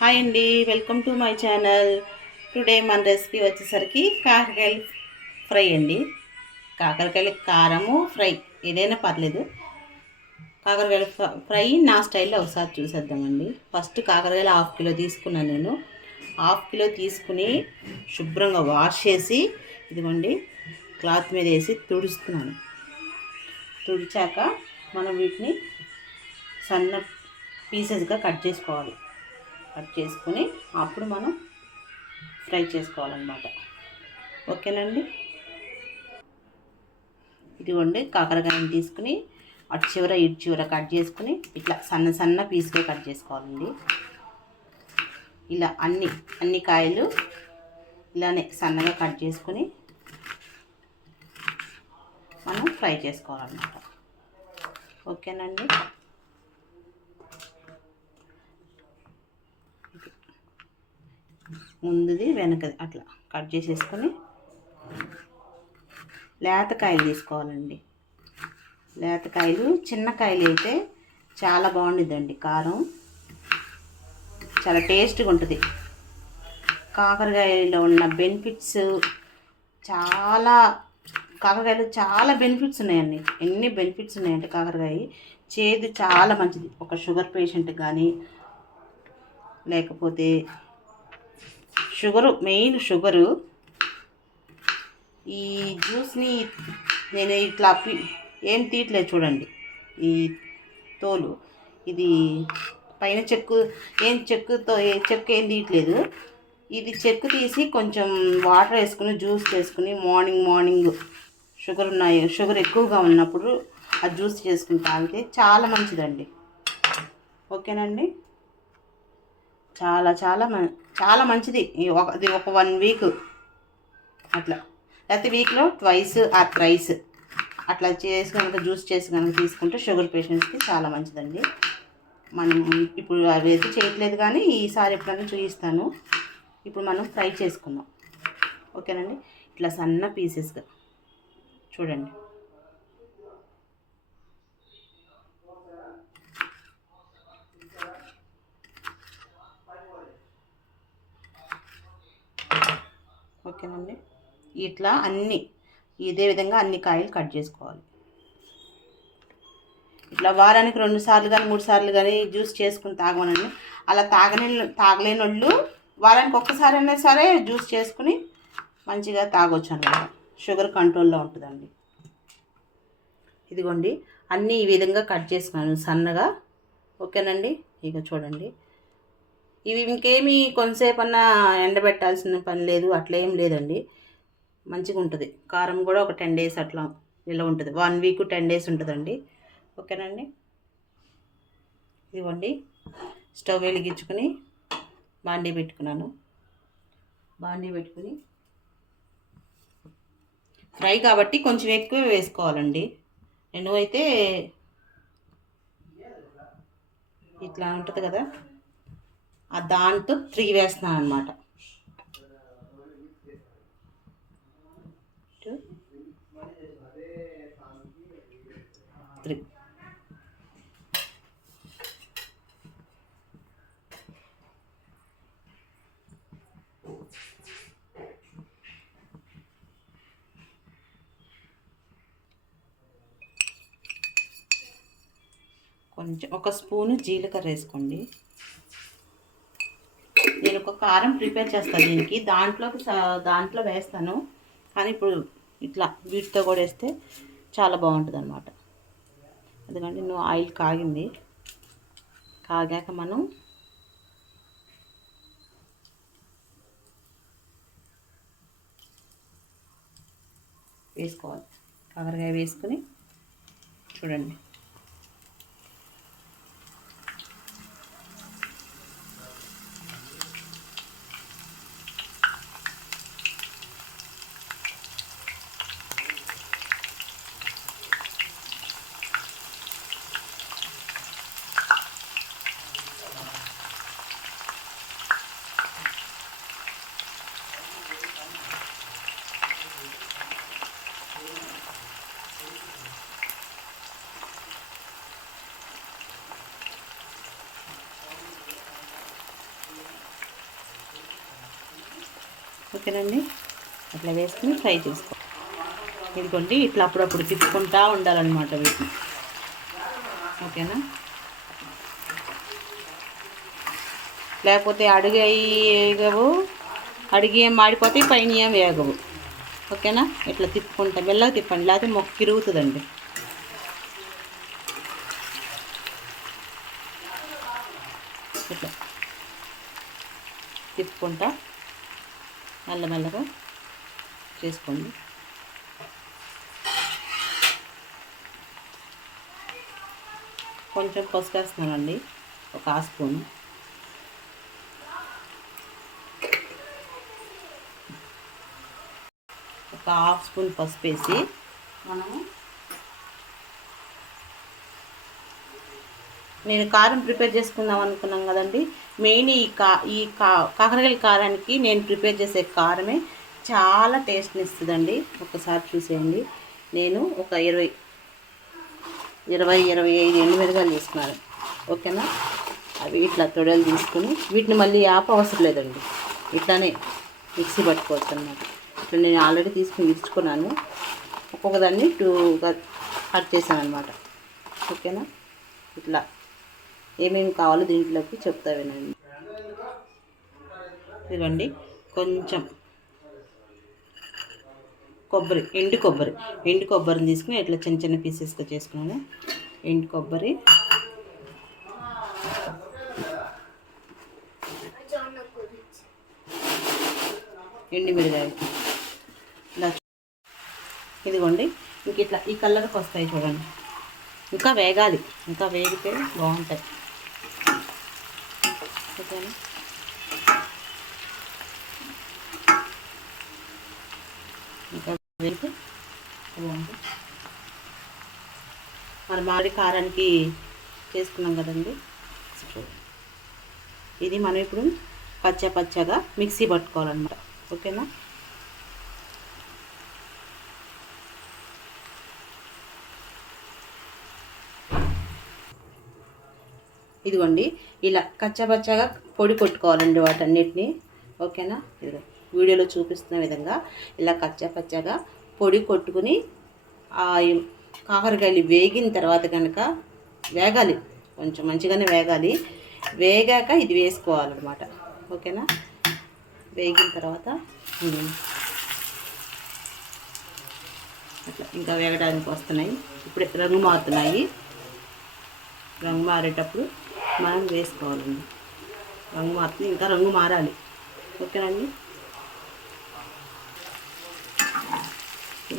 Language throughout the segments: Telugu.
హాయ్ అండి welcome to my channel. Today మన రెసిపీ వచ్చేసరికి కాకరకాయలు ఫ్రై అండి. కాకరకాయలు కారము ఫ్రై ఏదైనా పర్లేదు. కాకరకాయలు ఫ్రై నా స్టైల్లో ఒకసారి చూసేద్దామండి. ఫస్ట్ కాకరకాయలు హాఫ్ కిలో తీసుకున్నాను నేను. హాఫ్ కిలో తీసుకుని శుభ్రంగా వాష్ చేసి ఇదిగోండి క్లాత్ మీద వేసి తుడుస్తున్నాను. తుడిచాక మనం వీటిని సన్న పీసెస్గా కట్ చేసుకోవాలి. కట్ చేసుకుని అప్పుడు మనం ఫ్రై చేసుకోవాలన్నమాట. ఓకేనండి? ఇదిగోండి కాకరకాయని తీసుకుని అటు చివర ఇటు చివర కట్ చేసుకుని ఇట్లా సన్న సన్న పీస్గా కట్ చేసుకోవాలండి. ఇలా అన్ని అన్ని కాయలు ఇలానే సన్నగా కట్ చేసుకుని మనం ఫ్రై చేసుకోవాలన్నమాట. ఓకేనండి? ముందుది వెనకది అట్లా కట్ చేసేసుకొని లేతకాయలు తీసుకోవాలండి. లేతకాయలు చిన్న కాయలు అయితే చాలా బాగుండిద్దండి కారం. చాలా టేస్ట్గా ఉంటుంది. కాకరకాయలో ఉన్న బెనిఫిట్స్ చాలా కాకరకాయలు చాలా బెనిఫిట్స్ ఉన్నాయండి. ఎన్ని బెనిఫిట్స్ ఉన్నాయంటే కాకరకాయ చేదు చాలా మంచిది. ఒక షుగర్ పేషెంట్ కానీ లేకపోతే షుగరు మెయిన్ షుగరు. ఈ జ్యూస్ని నేను ఇట్లా ఏం తీయట్లేదు చూడండి. ఈ తోలు. ఇది పైన చెక్కు ఏం చెక్కుతో ఏ- చెక్కు ఏం తీయట్లేదు. ఇది చెక్కు తీసి కొంచెం వాటర్ వేసుకుని జ్యూస్ చేసుకుని మార్నింగ్ మార్నింగ్ షుగర్ ఉన్నాయి షుగర్ ఎక్కువగా ఉన్నప్పుడు ఆ జ్యూస్ చేసుకుని తాగితే చాలా మంచిదండి. ఓకేనండి? చాలా చాలా మ చాలా మంచిది. ఒక ఇది ఒక వన్ వీక్ అట్లా. లేకపోతే వీక్లో ట్వైస్ ఆ థ్రైస్ అట్లా చేసి కనుక జ్యూస్ చేసి కనుక తీసుకుంటే షుగర్ పేషెంట్స్కి చాలా మంచిదండి. మనం ఇప్పుడు అవి అయితే చేయట్లేదు కానీ ఈసారి ఎప్పుడైనా చూపిస్తాను ఇప్పుడు మనం ఫ్రై చేసుకుందాం. ఓకేనండి? ఇట్లా సన్న పీసెస్గా చూడండి. ఓకేనండి. ఇట్లా అన్ని ఇదే విధంగా అన్ని కాయలు కట్ చేసుకోవాలి. ఇట్లా వారానికి రెండు సార్లు కానీ మూడు సార్లు కానీ జ్యూస్ చేసుకుని తాగమనండి. అలా తాగని తాగలేని వాళ్ళు వారానికి ఒక్కసారి అయినా సరే జ్యూస్ చేసుకుని మంచిగా తాగొచ్చు అనమాట షుగర్ కంట్రోల్లో ఉంటుందండి. ఇదిగోండి అన్నీ ఈ విధంగా కట్ చేసుకున్నాను సన్నగా. ఓకేనండి? ఇక చూడండి. ఇవి ఇంకేమీ కొంతసేపు అన్నా ఎండబెట్టాల్సిన పని లేదు అట్లా ఏం లేదండి. మంచిగా ఉంటుంది కారం కూడా ఒక టెన్ డేస్ అట్లా ఇలా ఉంటుంది. వన్ వీక్ టెన్ డేస్ ఉంటుందండి. ఓకేనండి? ఇదిగోండి. స్టవ్ వెలిగించుకుని బాండీ పెట్టుకున్నాను. బాండీ పెట్టుకుని ఫ్రై కాబట్టి కొంచెం ఎక్కువ వేసుకోవాలండి. నేను అయితే ఇట్లా ఉంటుంది కదా? దాంతో త్రీ వేస్తున్నాను అనమాట త్రీ. కొంచెం ఒక స్పూను జీలకర్ర వేసుకోండి. ఒక కారం ప్రిపేర్ చేస్తాను దీనికి. దాంట్లోకి దాంట్లో వేస్తాను. కానీ ఇప్పుడు ఇట్లా వీటితో కూడా వేస్తే చాలా బాగుంటుంది అనమాట ఎందుకంటే నువ్వు ఆయిల్ కాగింది. కాగాక మనం వేసుకోవాలి. కాకరకాయ వేసుకుని చూడండి. ఓకేనండి? అట్లా వేసుకుని ఫ్రై చేసుకో. ఇదిగోండి ఇట్లా అప్పుడప్పుడు తిప్పుకుంటా ఉండాలన్నమాట వీటిని ఓకేనా? లేకపోతే అడుగు వేయగవు అడిగి ఏం మాడిపోతే పైన ఏం వేగవు ఓకేనా? ఇట్లా తిప్పుకుంటా మెల్లగా తిప్పండి లేకపోతే మొక్క తిరుగుతుందండి ఇట్లా. తిప్పుకుంటా. మెల్లమెల్లగా చేసుకోండి. కొంచెం పసుపు వేస్తున్నానండి ఒక హాఫ్ ఒక హాఫ్ స్పూన్ పసుపు వేసి మనము నేను కారం ప్రిపేర్ చేసుకుందాం అనుకున్నాం కదండి. మెయిన్ ఈ కా ఈ కా కాకరకాయల కారానికి నేను ప్రిపేర్ చేసే కారమే చాలా టేస్ట్ని ఇస్తుందండి ఒకసారి చూసేయండి. నేను ఒక ఇరవై ఇరవై ఇరవై ఐదు ఎండుమిరగాయలు తీసుకున్నాను. ఓకేనా? అవి ఇట్లా తొడలు తీసుకుని వీటిని మళ్ళీ ఆప అవసరం లేదండి. ఇట్లానే మిక్సీ పట్టుకోవచ్చు అన్నమాట. ఇట్లా నేను ఆల్రెడీ తీసుకుని ఇచ్చుకున్నాను ఒక్కొక్క దాన్ని టూగా కట్ చేశాను అనమాట ఓకేనా? ఇట్లా ఏమేమి కావాలో దీంట్లోకి చెప్తా వినండి. ఇదిగోండి కొంచెం కొబ్బరి ఎండు కొబ్బరి. ఎండు కొబ్బరిని తీసుకుని ఇట్లా చిన్న చిన్న పీసెస్గా చేసుకున్నాను. ఎండు కొబ్బరి. ఎండు మిరగాయలు. ఇదిగోండి ఇంక ఇట్లా ఈ కలర్కి వస్తాయి చూడండి. ఇంకా వేగాలి. ఇంకా వేగితే బాగుంటాయి. ఓకేనా ఇంకా వేగితే మన మామిడి కారానికి చేసుకున్నాం కదండి. ఇది మనం ఇప్పుడు పచ్చ పచ్చగా మిక్సీ పట్టుకోవాలన్నమాట. ఓకేనా? ఇదిగోండి ఇలా కచ్చాపచ్చాగా పొడి కొట్టుకోవాలండి వాటన్నిటిని. ఓకేనా? ఇదిగో వీడియోలో చూపిస్తున్న విధంగా ఇలా కచ్చాపచ్చాగా పొడి కొట్టుకుని ఆ కాకరకాయలు వేగిన తర్వాత కనుక వేగాలి. కొంచెం మంచిగానే వేగాలి. వేగాక ఇది వేసుకోవాలన్నమాట. ఓకేనా? వేగిన తర్వాత అట్లా ఇంకా వేగడానికి వస్తున్నాయి. ఇప్పుడు రంగు మారుతున్నాయి. రంగు మారేటప్పుడు మనం వేసుకోవాలండి రంగు మారుతుంది ఇంకా రంగు మారాలి. ఓకేనండి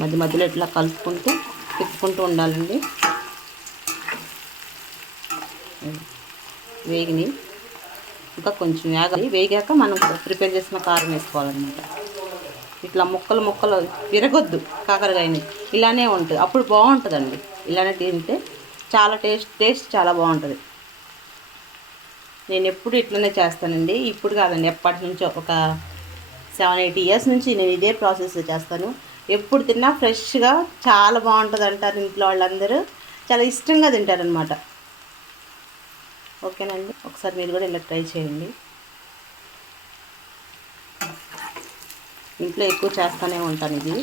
మధ్య మధ్యలో ఇట్లా కలుపుకుంటూ తిప్పుకుంటూ ఉండాలండి. వేగిని ఇంకా కొంచెం వేగాలి. వేగాక మనం ప్రిపేర్ చేసిన కారం వేసుకోవాలన్నమాట. ఇట్లా ముక్కలు ముక్కలు విరగొద్దు కాకరకాయని. ఇలానే ఉంటుంది. అప్పుడు బాగుంటుందండి. ఇలానే తింటే చాలా టేస్ట్ టేస్ట్ చాలా బాగుంటుంది. నేను ఎప్పుడు ఇట్లనే చేస్తానండి. ఇప్పుడు కాదండి ఎప్పటి నుంచో ఒక సెవెన్ ఎయిట్ ఇయర్స్ నుంచి నేను ఇదే ప్రాసెస్ చేస్తాను. ఎప్పుడు తిన్నా ఫ్రెష్గా చాలా బాగుంటుంది అంటారు ఇంట్లో వాళ్ళందరూ. చాలా ఇష్టంగా తింటారనమాట ఓకేనండి ఒకసారి మీరు కూడా ఇలా ట్రై చేయండి. ఇంట్లో ఎక్కువ చేస్తూనే ఉంటాను ఇది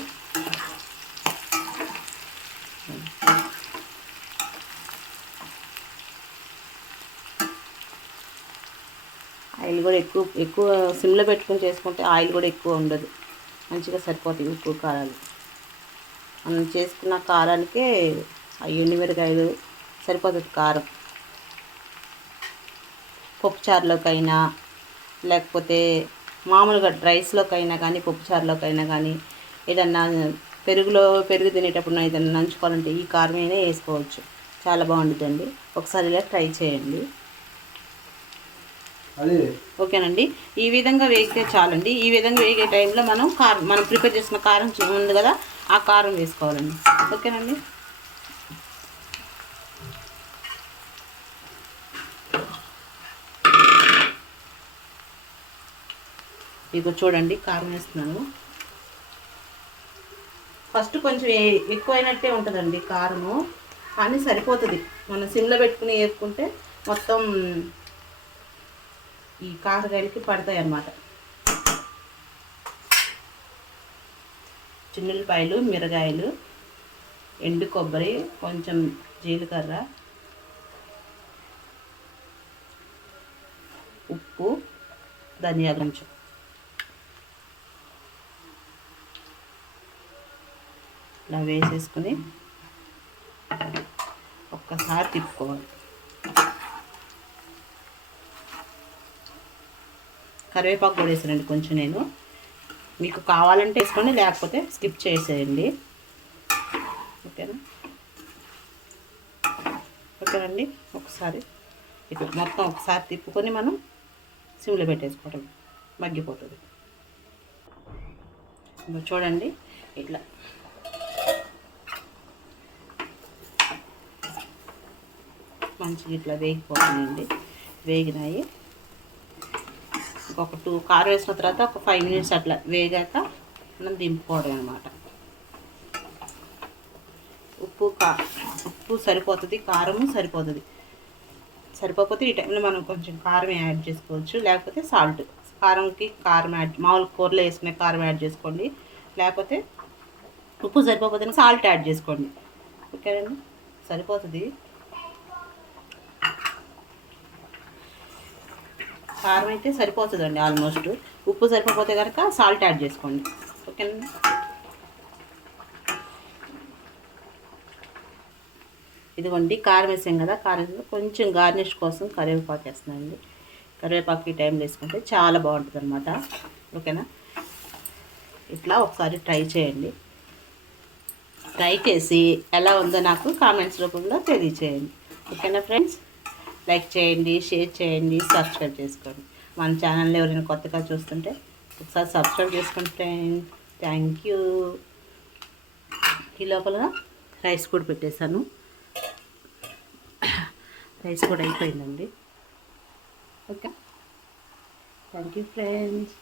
ఆయిల్ కూడా ఎక్కువ ఎక్కువ సిమ్లో పెట్టుకుని చేసుకుంటే ఆయిల్ కూడా ఎక్కువ ఉండదు. మంచిగా సరిపోతాయి ఉప్పు కారాలు. మనం చేసుకున్న కారానికే ఆ ఎండుమిరకాయలు సరిపోతుంది కారం. పప్పుచారులోకైనా లేకపోతే మామూలుగా రైస్లోకైనా కానీ పప్పుచారులోకైనా కానీ ఏదన్నా పెరుగులో పెరుగు తినేటప్పుడు ఏదైనా నంచుకోవాలంటే ఈ కారమైనా వేసుకోవచ్చు. చాలా బాగుంటుందండి ఒకసారి ఇలా ట్రై చేయండి. ఓకేనండి. ఈ విధంగా వేగితే చాలండి. ఈ విధంగా వేగే టైంలో మనం కారం మనం ప్రిపేర్ చేసిన కారం ఉంది కదా ఆ కారం వేసుకోవాలండి. ఓకేనండి? ఇదిగో చూడండి కారం వేస్తున్నాను. ఫస్ట్ కొంచెం ఎక్కువైనట్టే ఉంటుందండి కారము. కానీ సరిపోతుంది. మనం సిమ్లో పెట్టుకుని వేసుకుంటే మొత్తం ఈ కాకరకాయలకి పడతాయి అన్నమాట. చిన్నులపాయలు మిరగాయలు ఎండు కొబ్బరి కొంచెం జీలకర్ర ఉప్పు ధనియాల కొంచెం. ఇలా వేసేసుకుని ఒక్కసారి తిప్పుకోవాలి. కరివేపాకు కూడా వేసానండి కొంచెం నేను. మీకు కావాలంటే వేసుకోండి లేకపోతే స్కిప్ చేసేయండి. ఓకేనా? ఓకేనండి? ఒకసారి ఇట్లా మొత్తం ఒకసారి తిప్పుకొని మనం సిమ్లో పెట్టేసుకోవటం మగ్గిపోతుంది. చూడండి ఇట్లా. మంచిగా ఇట్లా వేగిపోతుందండి వేగినాయి. ఒక టూ కారం వేసిన తర్వాత ఒక ఫైవ్ మినిట్స్ అట్లా వేగాక మనం దింపుకోవడం అనమాట ఉప్పు కా ఉప్పు సరిపోతుంది కారము సరిపోతుంది. సరిపోకపోతే ఈ టైంలో మనం కొంచెం కారం యాడ్ చేసుకోవచ్చు లేకపోతే సాల్ట్. కారంకి కారం యాడ్ మామూలు కూరలో వేసుకునే కారం యాడ్ చేసుకోండి లేకపోతే ఉప్పు సరిపోకపోతే సాల్ట్ యాడ్ చేసుకోండి. ఓకేనండి సరిపోతుంది. కారం అయితే సరిపోతుందండి ఆల్మోస్ట్. ఉప్పు సరిపోతే కనుక సాల్ట్ యాడ్ చేసుకోండి. ఓకేనండి? ఇదిగోండి కారం వేసాం కదా కారం కొంచెం గార్నిష్ కోసం కరివేపాకు వేస్తున్నానండి. కరివేపాకు ఈ టైం వేసుకుంటే చాలా బాగుంటుంది అనమాట ఓకేనా? ఇట్లా ఒకసారి ట్రై చేయండి. ట్రై చేసి ఎలా ఉందో నాకు కామెంట్స్ రూపంలో తెలియచేయండి. ఓకేనా ఫ్రెండ్స్? లైక్ చేయండి షేర్ చేయండి సబ్స్క్రైబ్ చేసుకోండి. మన ఛానల్లో ఎవరైనా కొత్తగా చూస్తుంటే ఒకసారి సబ్స్క్రైబ్ చేసుకోండి ఫ్రెండ్. Thank you. ఈ లోపల రైస్ కూడా పెట్టేశాను. రైస్ కూడా అయిపోయిందండి. ఓకే. Thank you friends.